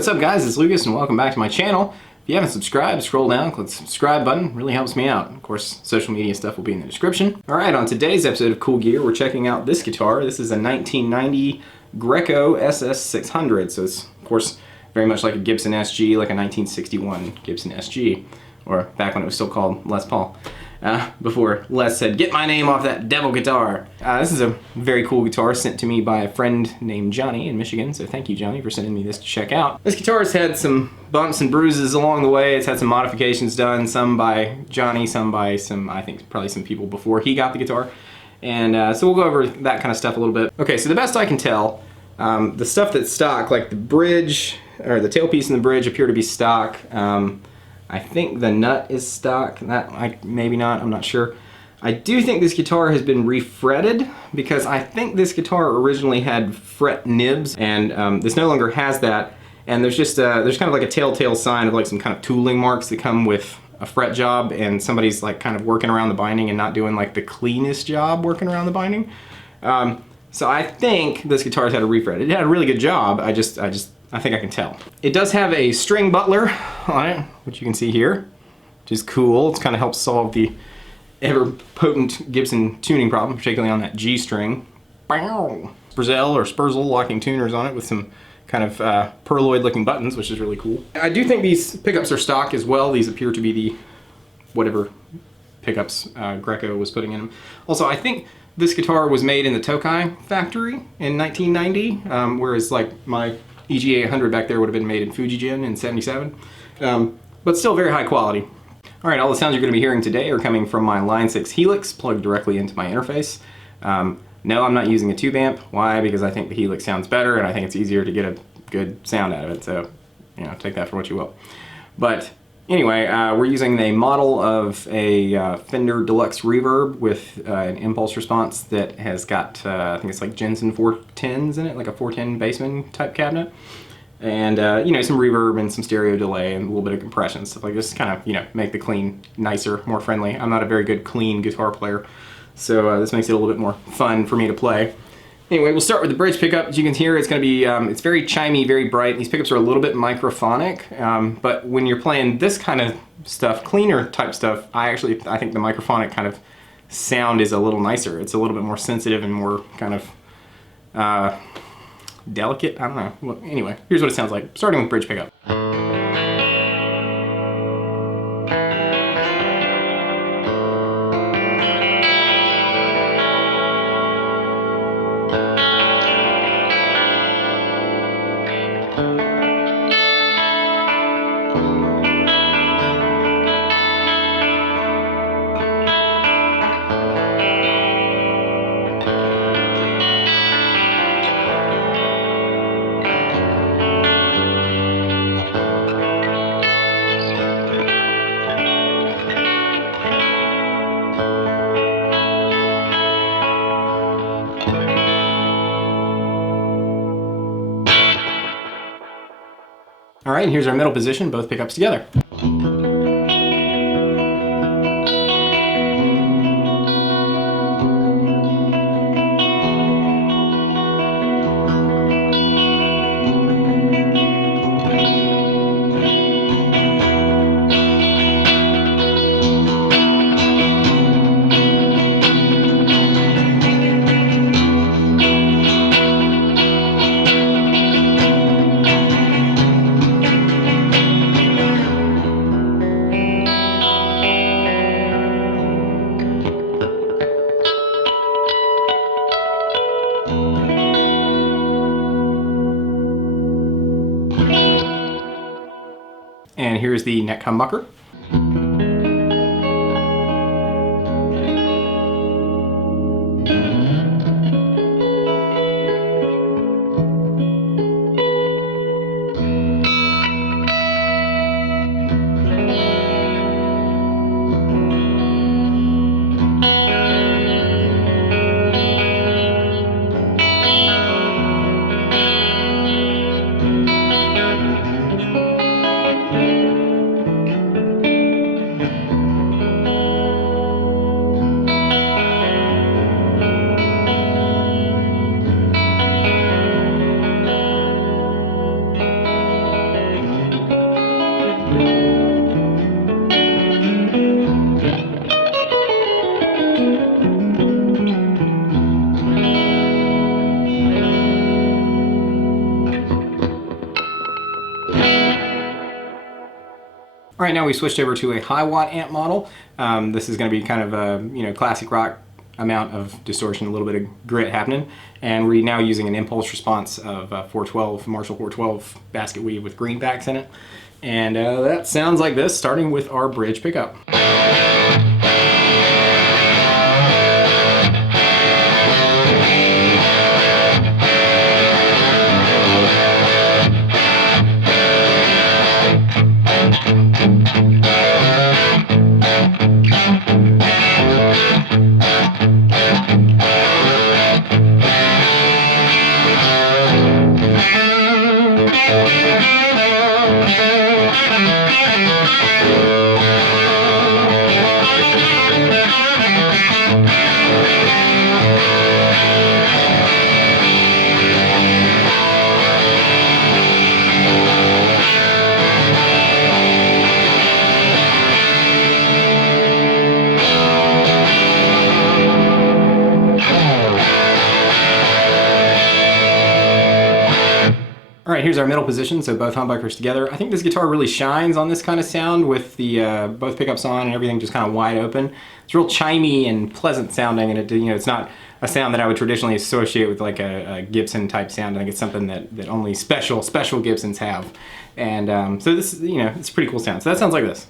what's up guys, it's Lucas and welcome back to my channel. If you haven't subscribed, scroll down, click the subscribe button, it really helps me out. Of course, social media stuff will be in the description. Alright, on today's episode of Cool Gear, we're checking out this guitar. This is a 1990 Greco SS600, so it's, of course, very much like a Gibson SG, like a 1961 Gibson SG, or back when it was still called Les Paul. Before Les said, "Get my name off that devil guitar." This is a very cool guitar sent to me by a friend named Johnny in Michigan, so thank you, Johnny, for sending me this to check out. This guitar has had some bumps and bruises along the way. It's had some modifications done, some by Johnny, some by I think probably some people before he got the guitar. And so we'll go over that kind of stuff a little bit. Okay, so the best I can tell, the stuff that's stock, like the bridge, or the tailpiece and the bridge appear to be stock. I think the nut is stock, maybe not, I'm not sure. I do think this guitar has been refretted because I think this guitar originally had fret nibs, and this no longer has that. And there's just there's kind of like a telltale sign of like some kind of tooling marks that come with a fret job, and somebody's like kind of working around the binding and not doing like the cleanest job working around the binding. So I think this guitar's had a refret. It had a really good job. I think I can tell. It does have a string butler on it, which you can see here, which is cool. It kind of helps solve the ever-potent Gibson tuning problem, particularly on that G string. Spurzell or Spurzell locking tuners on it with some kind of perloid-looking buttons, which is really cool. I do think these pickups are stock as well. These appear to be the whatever pickups Greco was putting in them. Also, I think this guitar was made in the Tokai factory in 1990, whereas like my EGA 100 back there would have been made in Fujijin in 77, but still very high quality. All right, all the sounds you're going to be hearing today are coming from my Line 6 Helix plugged directly into my interface. No, I'm not using a tube amp. Why? Because I think the Helix sounds better and I think it's easier to get a good sound out of it, so you know, take that for what you will. But anyway, we're using a model of a Fender Deluxe Reverb with an impulse response that has got, I think it's like Jensen 410s in it, like a 410 Bassman type cabinet. And, you know, some reverb and some stereo delay and a little bit of compression, stuff like this, kind of, you know, make the clean nicer, more friendly. I'm not a very good clean guitar player, so this makes it a little bit more fun for me to play. Anyway, we'll start with the bridge pickup. As you can hear, it's going to be, it's very chimey, very bright. These pickups are a little bit microphonic, but when you're playing this kind of stuff, cleaner type stuff, I think the microphonic kind of sound is a little nicer. It's a little bit more sensitive and more kind of delicate. I don't know. Well, anyway, here's what it sounds like, starting with bridge pickup. All right, here's our middle position, both pickups together. And here's the neck humbucker. All right, now we switched over to a high watt amp model. This is going to be kind of a classic rock amount of distortion, a little bit of grit happening, and we're now using an impulse response of 412 Marshall 412 basket weave with greenbacks in it, and that sounds like this, starting with our bridge pickup. All right, here's our middle position, so both humbuckers together. I think this guitar really shines on this kind of sound with the both pickups on and everything just kind of wide open. It's real chimey and pleasant sounding, and it's not a sound that I would traditionally associate with like a Gibson type sound. I think it's something that only special Gibsons have. And so this, it's a pretty cool sound. So that sounds like this.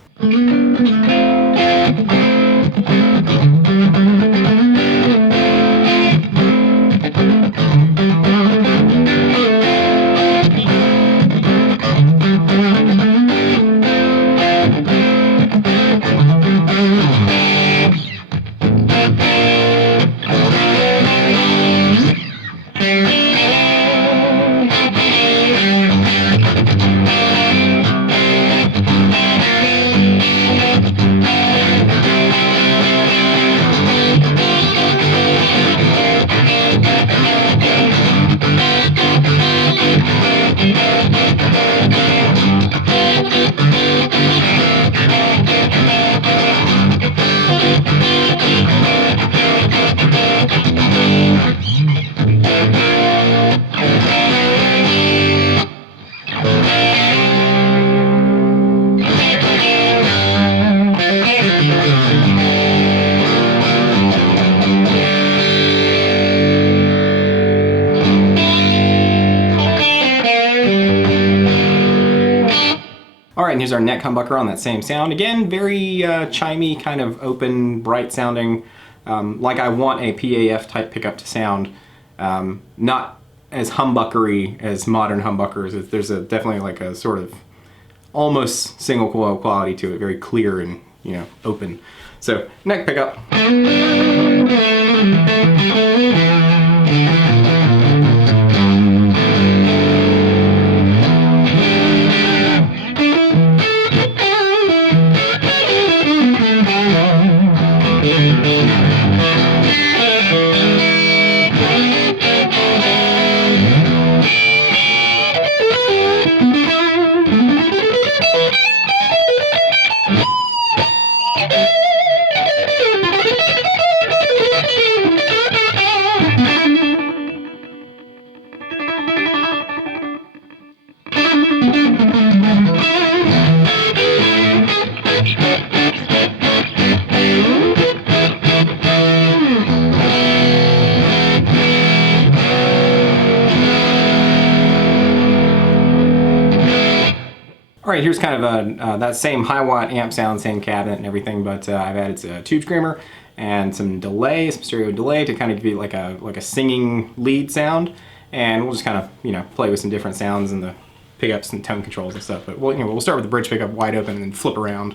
All right, and here's our neck humbucker on that same sound. Again, very chimey, kind of open, bright sounding, like I want a PAF type pickup to sound. Not as humbuckery as modern humbuckers. There's definitely like a sort of almost single coil quality to it, very clear and open. So neck pickup. All right, here's kind of that same high watt amp sound, same cabinet and everything, but I've added a tube screamer and some delay, some stereo delay to kind of give you like a singing lead sound, and we'll just kind of play with some different sounds and the pickups and tone controls and stuff. But we'll start with the bridge pickup wide open and then flip around.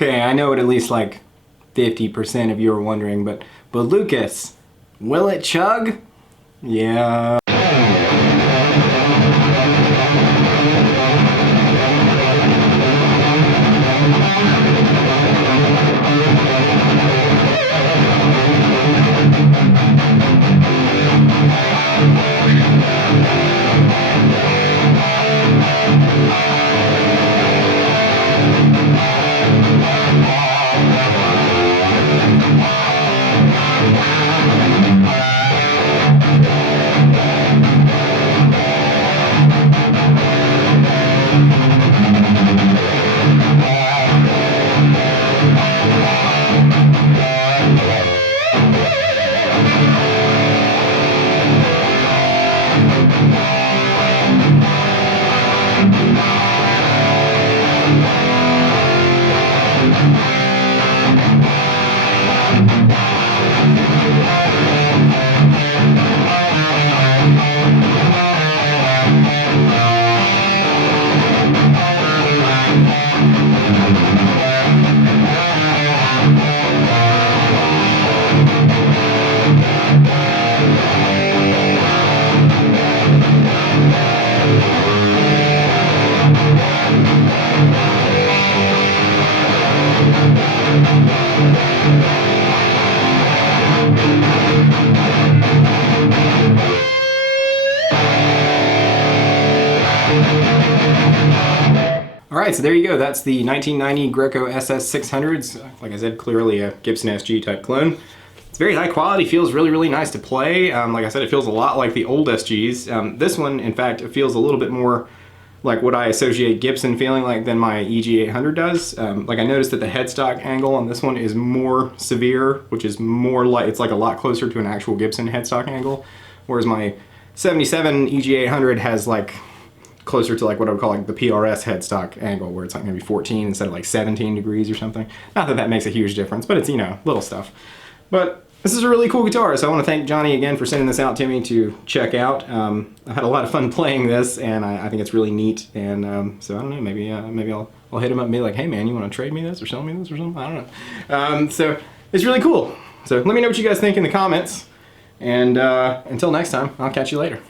Okay, I know what at least like 50% of you are wondering, but Lucas, will it chug? Yeah. Alright, so there you go. That's the 1990 Greco SS600s. Like I said, clearly a Gibson SG type clone. It's very high quality, feels really, really nice to play. Like I said, it feels a lot like the old SGs. This one, in fact, it feels a little bit more like what I associate Gibson feeling like than my EG800 does. Like I noticed that the headstock angle on this one is more severe, which is more like, it's like a lot closer to an actual Gibson headstock angle. Whereas my 77 EG800 has like closer to like what I would call like the PRS headstock angle, where it's like maybe 14 instead of like 17 degrees or something. Not that that makes a huge difference, but it's, you know, little stuff. But this is a really cool guitar, so I want to thank Johnny again for sending this out to me to check out. I had a lot of fun playing this, and I think it's really neat. And so I don't know, maybe I'll hit him up and be like, hey man, you want to trade me this or sell me this or something? I don't know. So it's really cool. So let me know what you guys think in the comments. And until next time, I'll catch you later.